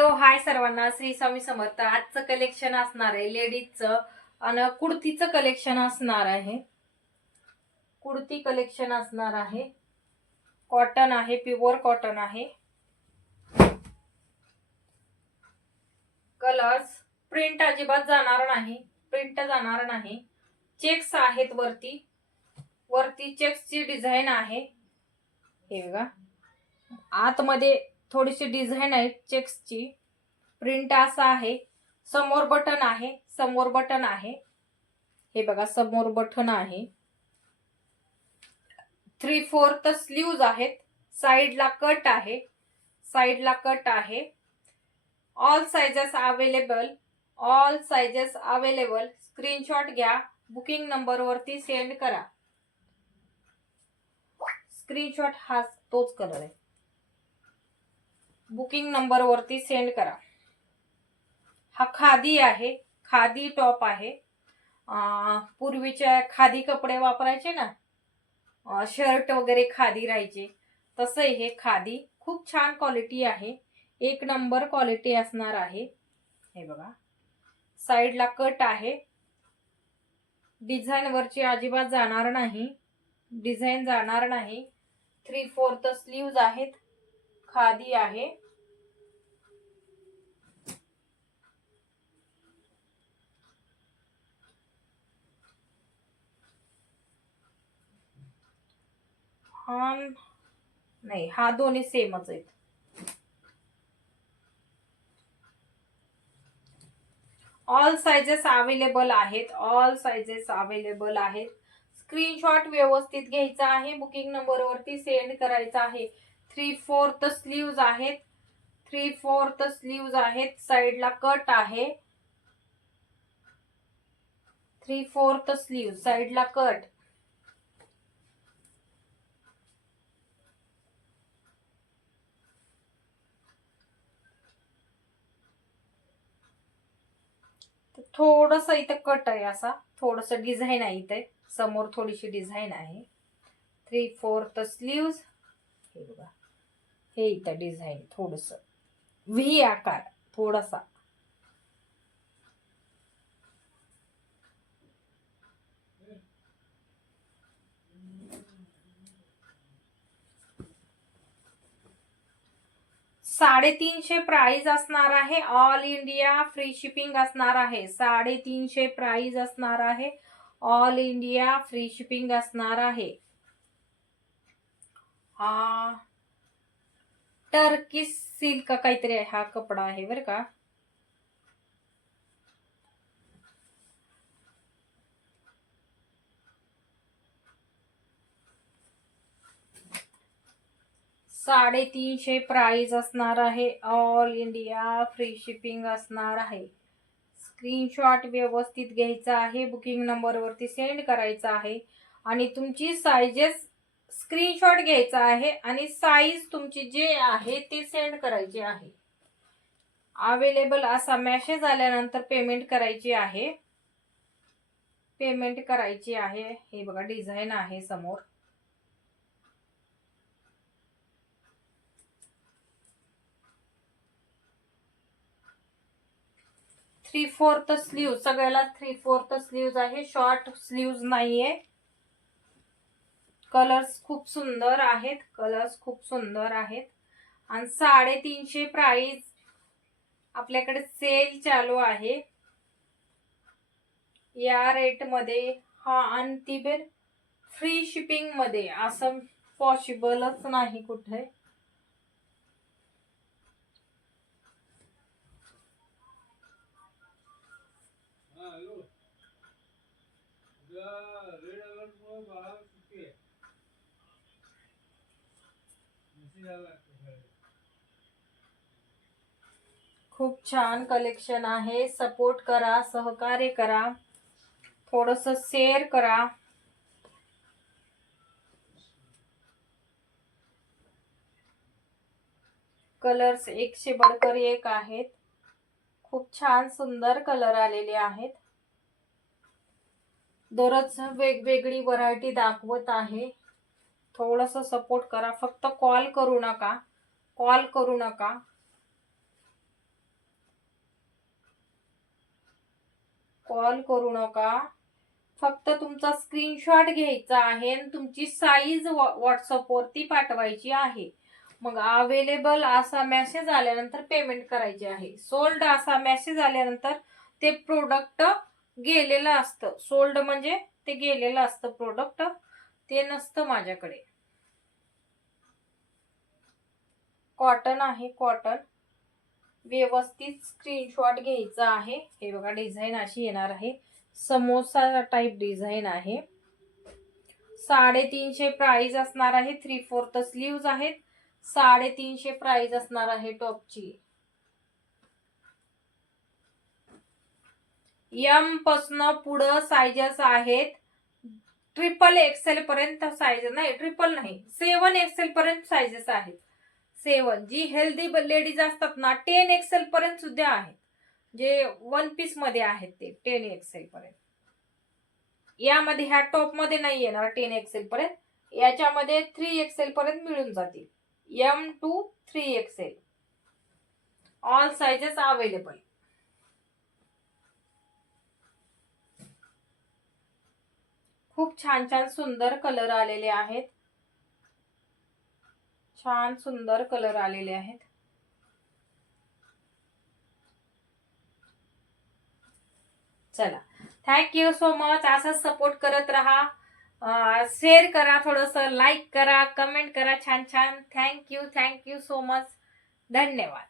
Hello hi सर्वांना, श्री स्वामी समर्थ. आजचं collection असणार आहे लेडीजचं आणि कुर्तीचं कलेक्शन असणार आहे. कुर्ती कलेक्शन असणार आहे. कॉटन आहे, प्युअर कॉटन आहे. कलर्स प्रिंट अजिबात जाणार नाही, प्रिंट जाणार नाही. चेक्स आहेत, वरती चेक्सची डिझाईन आहे. हे बघा, आतमध्ये थोडीशी डिझाईन आहे चेक्सची. प्रिंट असा आहे. समोर बटन आहे. हे बघा, समोर बटन आहे. 3/4 स्लीव्ज आहेत. साइडला कट आहे. All sizes available. स्क्रीनशॉट घ्या, बुकिंग नंबर वरती सेंड करा. स्क्रीनशॉट हा तोच कलर आहे. बुकिंग नंबर वरती सेंड करा. हा खादी आहे, खादी टॉप आहे. पूर्वीच्या खादी कपडे वापरायचे ना, शर्ट वगैरे खादी राहायचे, तसं हे खादी. खूप छान क्वालिटी आहे, एक नंबर क्वालिटी असणार आहे. हे बघा, साइडला कट आहे. डिझाईन वरची अजिबात जाणार नाही, डिझाईन जाणार नाही. 3/4 स्लीव्ज आहेत. खादी आहे. नाही, हा दोन्ही सेमच आहेत. ऑल साइजेस अवेलेबल आहेत. स्क्रीनशॉट व्यवस्थित घ्यायचा आहे, बुकिंग नंबर वरती सेंड करायचा आहे. 3/4 स्लीव्ज आहेत. साइडला कट आहे. 3/4 स्लीव्ज, साइडला कट. थोडस इथं कट आहे, असा थोडस डिझाईन आहे. इथे समोर थोडीशी डिझाईन आहे. 3/4 स्लीव्ज. हे बघा, हे इथं डिझाईन थोडस व्ही आकार, थोडासा. $350 प्राइस असणार आहे. ऑल इंडिया फ्री शिपिंग असणार आहे. 350 प्राइस असणार आहे. ऑल इंडिया फ्री शिपिंग असणार आहे. हा टर्किश सिल्क काहीतरी हा कपडा आहे बरं का. $350 प्राइस असणार आहे. ऑल इंडिया फ्री शिपिंग असणार आहे. स्क्रीनशॉट व्यवस्थित घ्यायचा आहे, बुकिंग नंबर वरती सेंड करायचा आहे. आणि तुमची साइजेस स्क्रीनशॉट घ्यायचा आहे आणि साईज तुमची जे आहे ते सेंड करायची आहे. अवेलेबल असा मेसेज आल्यानंतर पेमेंट करायची आहे. हे बघा, डिझाईन आहे समोर. थ्री-फोर्थ स्लीव, सगळ्याला 3/4 स्लीव्ज आहे. शॉर्ट स्लीव्ज नाहीये. कलर्स खूप सुंदर आहेत. आणि 350 प्राइस. आपल्याकडे सेल चालू आहे या रेट मध्ये. हा अनतिबेल फ्री शिपिंग मध्ये, असं पॉसिबलच नाही कुठे. खूप छान कलेक्शन आहे. सपोर्ट करा, सहकार्य करा, थोडस शेअर करा. कलर्स 1 से बढ़कर 1 आहेत. खूप छान सुंदर कलर आलेले आहेत. दररोज वेगवेगळी व्हरायटी दाखवत आहे. थोडस सपोर्ट करा. फक्त कॉल करू नका. कॉल करू नका. फक्त तुमचा स्क्रीनशॉट घ्यायचा आहे आणि तुमची साईज व्हॉट्सअपवरती पाठवायची आहे. मग अवेलेबल असा मेसेज आल्यानंतर पेमेंट करायचे आहे. सोल्ड असा मेसेज आल्यानंतर ते प्रोडक्ट गेलेलं असतं. सोल्ड म्हणजे ते गेलेलं असतं प्रोडक्ट, ते नसतं माझ्याकडे. कॉटन आहे, कॉटन. व्यवस्थित स्क्रीनशॉट घ्यायचा आहे. हे बघा डिझाईन अशी येणार आहे, समोसा टाइप डिझाईन आहे. 350 प्राइस असणार आहे. 3/4 स्लीव्ज आहेत. 350 प्राइस असणार आहे टॉपची. एम पासून पुढं साइजेस आहेत. XXL पर्यंत साइज नाही, ट्रिपल नाही, 7XL पर्यंत साइजेस आहेत. 7 जी हेल्दी लेडीज असतात ना, 10XL पर्यंत सुद्धा आहेत. जे वन पीस मध्ये आहेत ते 10XL पर्यंत. यामध्ये ह्या टॉप मध्ये नाही येणार 10XL पर्यंत. याच्यामध्ये 3XL पर्यंत मिळून जातील. M to 3XL all sizes available. खूप छान छान सुंदर कलर आलेले आहेत. छान सुंदर कलर आलेले आहेत. चला, थँक्यू सो मच. असा सपोर्ट करत राहा. शेअर करा, थोडस लाईक करा, कमेंट करा छान छान. Thank you so much. धन्यवाद.